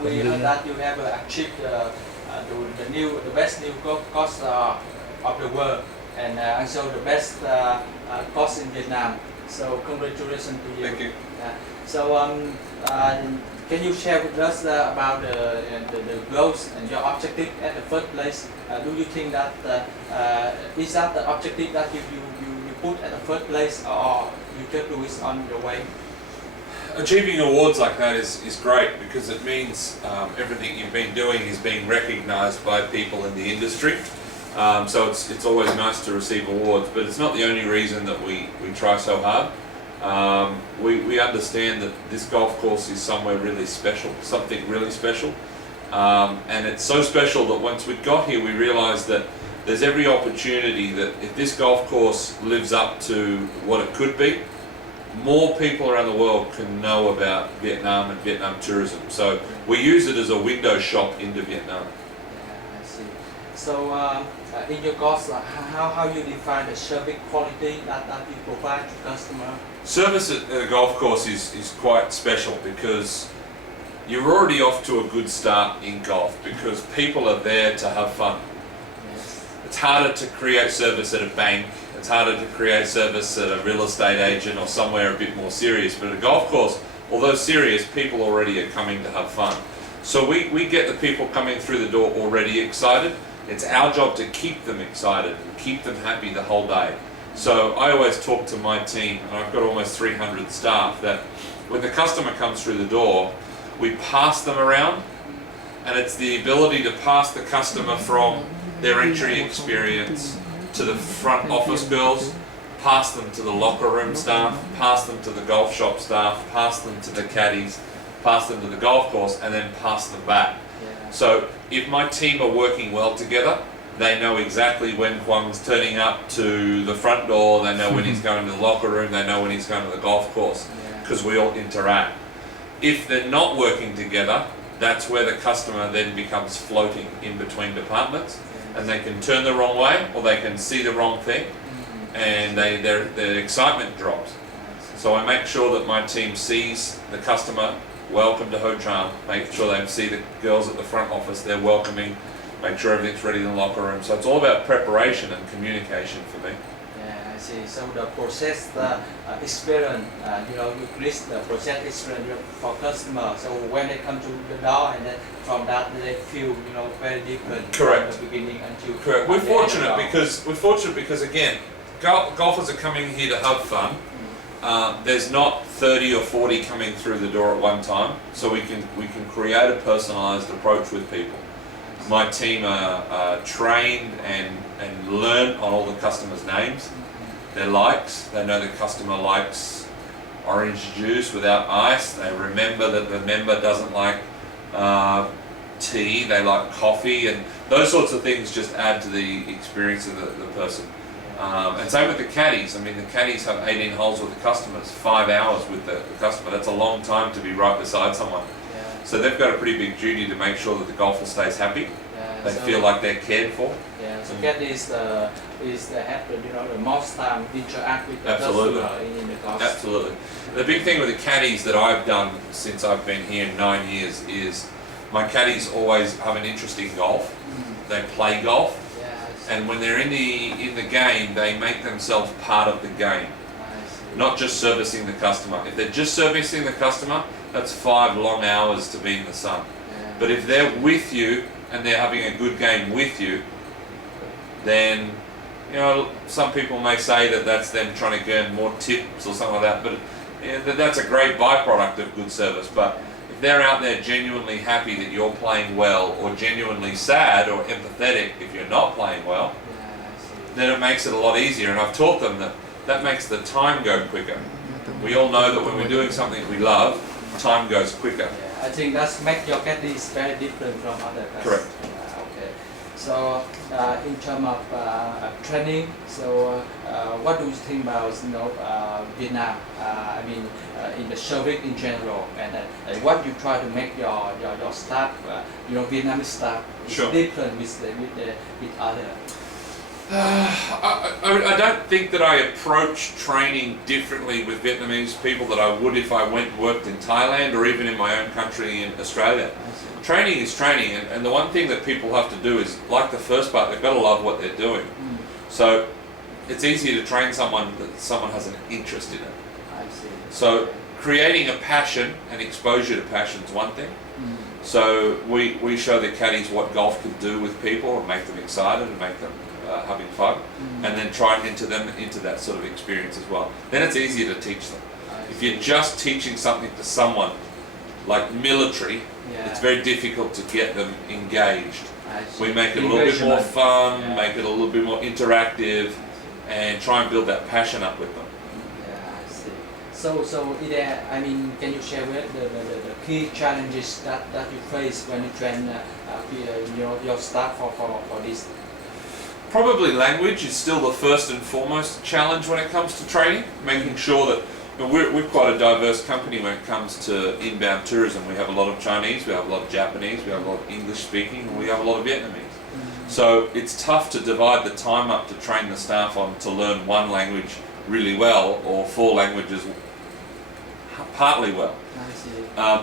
we heard that you have achieved the best new course of the world, and also the best course in Vietnam. So congratulations to you. Thank you. So can you share with us about the goals and your objective at the first place? Do you think that is that the objective that you put at the first place, or you just do it on your way? Achieving awards like that is great, because it means everything you've been doing is being recognised by people in the industry. So it's always nice to receive awards, but it's not the only reason that we try so hard. We understand that this golf course is somewhere really special, something really special. And it's so special that once we got here, we realised that there's every opportunity that if this golf course lives up to what it could be, more people around the world can know about Vietnam and Vietnam tourism. So we use it as a window shop into Vietnam. Yeah, I see. So in your course, how you define the service quality that you provide to customer? Service at a golf course is quite special, because you're already off to a good start in golf, because people are there to have fun. Yes. It's harder to create service at a bank, it's harder to create service at a real estate agent or somewhere a bit more serious, but at a golf course, although serious, people already are coming to have fun. So we get the people coming through the door already excited. It's our job to keep them excited and keep them happy the whole day. So I always talk to my team, and I've got almost 300 staff, that when the customer comes through the door, we pass them around, and it's the ability to pass the customer from their entry experience to the front office girls, pass them to the locker room staff, pass them to the golf shop staff, pass them to the caddies, pass them to the golf course, and then pass them back. Yeah. So if my team are working well together, they know exactly when Huang's turning up to the front door, they know when he's going to the locker room, they know when he's going to the golf course, because we all interact. If they're not working together, that's where the customer then becomes floating in between departments, and they can turn the wrong way, or they can see the wrong thing, and their excitement drops. So I make sure that my team sees the customer, welcome to Ho Tram, make sure they see the girls at the front office, they're welcoming, make sure everything's ready in the locker room. So it's all about preparation and communication for me. Yeah, I see. So the process, the experience, you create the process experience for customers. So when they come to the door, and then from that they feel, very different. Correct. From the beginning until. Correct. We're fortunate because again, golfers are coming here to have fun. There's not 30 or 40 coming through the door at one time, so we can create a personalised approach with people. My team are trained and learn on all the customers' names, their likes. They know the customer likes orange juice without ice. They remember that the member doesn't like tea, they like coffee, and those sorts of things just add to the experience of the person. And same with the caddies. I mean, the caddies have 18 holes with the customers, 5 hours with the customer. That's a long time to be right beside someone. Yeah. So they've got a pretty big duty to make sure that the golfer stays happy. Yeah, They feel like they're cared for. Yeah, so caddy is the have the most time interact with the Absolutely. customer in the golf. Absolutely. The big thing with the caddies that I've done since I've been here 9 years is my caddies always have an interest in golf. They play golf. And when they're in the game, they make themselves part of the game, not just servicing the customer. If they're just servicing the customer, that's 5 long hours to be in the sun. Yeah. But if they're with you and they're having a good game with you, then some people may say that that's them trying to earn more tips or something like that. But that's a great byproduct of good service. But if they're out there genuinely happy that you're playing well, or genuinely sad or empathetic if you're not playing well, then it makes it a lot easier. And I've taught them that makes the time go quicker. We all know that when we're doing something we love, time goes quicker. Yeah, I think that's make your caddies very different from other guys. Correct. Okay. So in terms of training, so what do you think about Vietnam? I mean, in the service in general, and what you try to make your staff, Vietnamese staff, is Sure. different with other. I don't think that I approach training differently with Vietnamese people that I would if I went and worked in Thailand or even in my own country in Australia. Training is training, and the one thing that people have to do is, like the first part, they've got to love what they're doing. So it's easier to train someone that someone has an interest in it. I see. So creating a passion and exposure to passion is one thing. So we show the caddies what golf can do with people and make them excited and make them having fun, and then try and enter them into that sort of experience as well. Then it's easier to teach them. If you're just teaching something to someone like military, it's very difficult to get them engaged. We make it a little bit more fun, make it a little bit more interactive, and try and build that passion up with them. Yeah, I see. So is there, I mean, can you share with the key challenges that you face when you train your staff for this? Probably language is still the first and foremost challenge when it comes to training, making sure that we're quite a diverse company when it comes to inbound tourism. We have a lot of Chinese, we have a lot of Japanese, we have a lot of English speaking, and we have a lot of Vietnamese. So it's tough to divide the time up to train the staff on to learn one language really well or 4 languages partly well.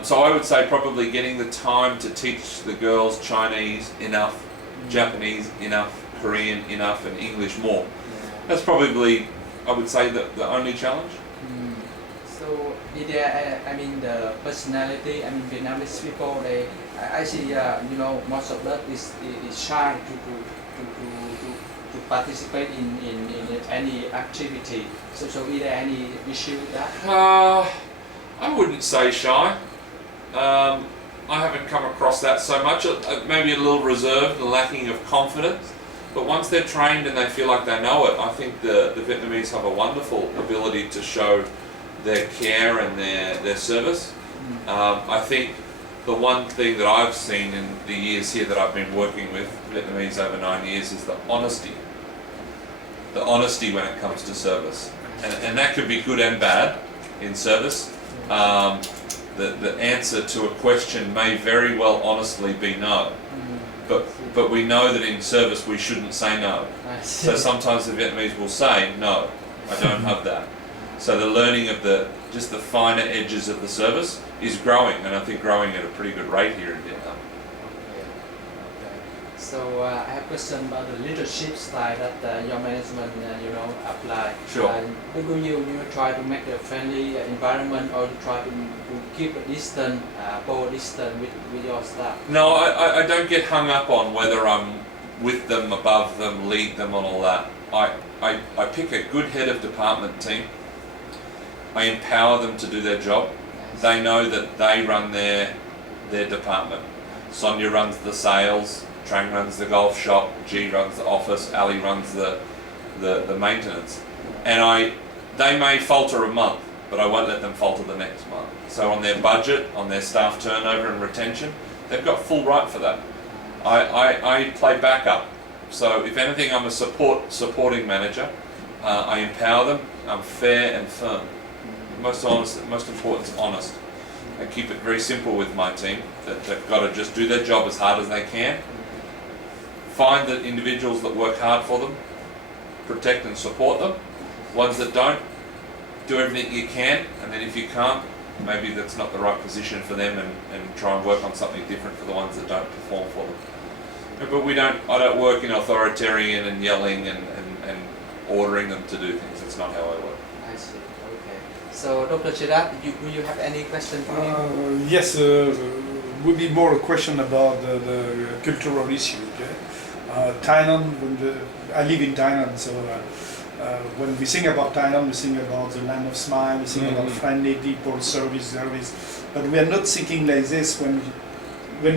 So I would say probably getting the time to teach the girls Chinese enough, Japanese enough, Korean enough, and English more. That's probably, I would say, the only challenge. So is there, I mean, the personality, I mean, Vietnamese people, I see, most of them is shy to participate in any activity. So is there any issue with that? I wouldn't say shy. I haven't come across that so much. Maybe a little reserved, lacking of confidence. But once they're trained and they feel like they know it, I think the Vietnamese have a wonderful ability to show their care and their service. I think the one thing that I've seen in the years here that I've been working with Vietnamese over 9 years is the honesty. The honesty when it comes to service. And that could be good and bad in service. The answer to a question may very well honestly be no. But we know that in service we shouldn't say no. So sometimes the Vietnamese will say, no, I don't have that. So the learning of just the finer edges of the service is growing, and I think growing at a pretty good rate here in Vietnam. So I have a question about the leadership style that your management, apply. Sure. Do you try to make a friendly environment, or you try to keep a distance, with your staff? No, I don't get hung up on whether I'm with them, above them, lead them, and all that. I pick a good head of department team. I empower them to do their job. They know that they run their their department. Sonia runs the sales, Tram runs the golf shop, G runs the office, Ali runs the maintenance. And they may falter a month, but I won't let them falter the next month. So on their budget, on their staff turnover and retention, they've got full right for that. I play backup. So if anything, I'm a supporting manager. I empower them. I'm fair and firm. Most important is honest. I keep it very simple with my team. That they've got to just do their job as hard as they can. Find the individuals that work hard for them, protect and support them. Ones that don't, do everything you can, and then if you can't, maybe that's not the right position for them, and try and work on something different for the ones that don't perform for them. But I don't work in authoritarian and yelling and ordering them to do things. That's not how I work. I see. Okay. So, Dr. Chedat, do you have any question for me? Yes, would be more a question about the cultural issue. Okay? Thailand, I live in Thailand, so when we think about Thailand, we think about the land of smile, we think about friendly people, service. But we are not thinking like this when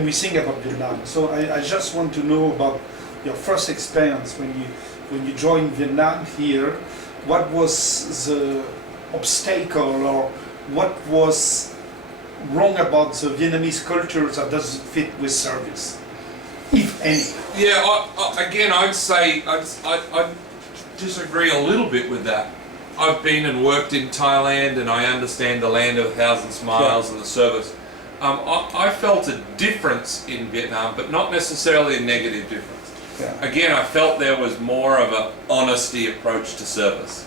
we think about Vietnam. So I just want to know about your first experience when you joined Vietnam here. What was the obstacle, or what was wrong about the Vietnamese culture that doesn't fit with service, if any? Yeah, I'd say I disagree a little bit with that. I've been and worked in Thailand, and I understand the land of 1,000 smiles and the service. I felt a difference in Vietnam, but not necessarily a negative difference. Yeah. again, I felt there was more of an honesty approach to service,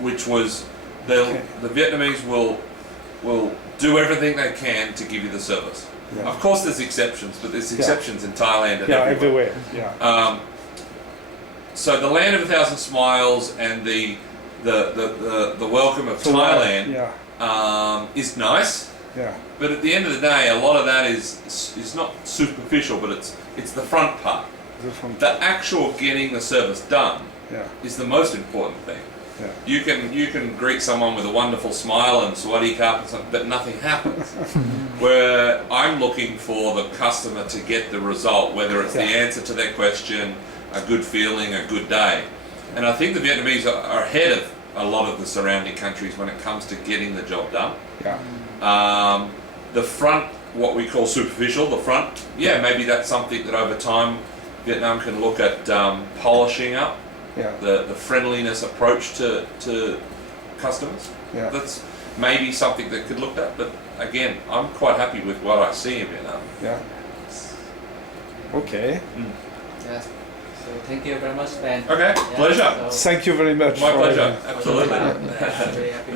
which was the Vietnamese will do everything they can to give you the service. Yeah. Of course, there's exceptions, but there's exceptions in Thailand and Yeah, everywhere. everywhere. Yeah. So the land of 1,000 smiles and the welcome of Thailand is nice. Yeah. But at the end of the day, a lot of that is not superficial, but it's the front part. The actual getting the service done is the most important thing. Yeah. You can greet someone with a wonderful smile and sawadi cup and something, but nothing happens. Where I'm looking for the customer to get the result, whether it's the answer to their question, a good feeling, a good day. And I think the Vietnamese are ahead of a lot of the surrounding countries when it comes to getting the job done. Yeah. The front, what we call superficial, the front, maybe that's something that over time Vietnam can look at polishing up. Yeah. The friendliness approach to customers. Yeah. That's maybe something that could look at, but again, I'm quite happy with what I see in Vietnam. Yeah. Okay. Yes. So thank you very much, Ben. Okay, pleasure. So Thank you very much. My for- pleasure, absolutely. very happy.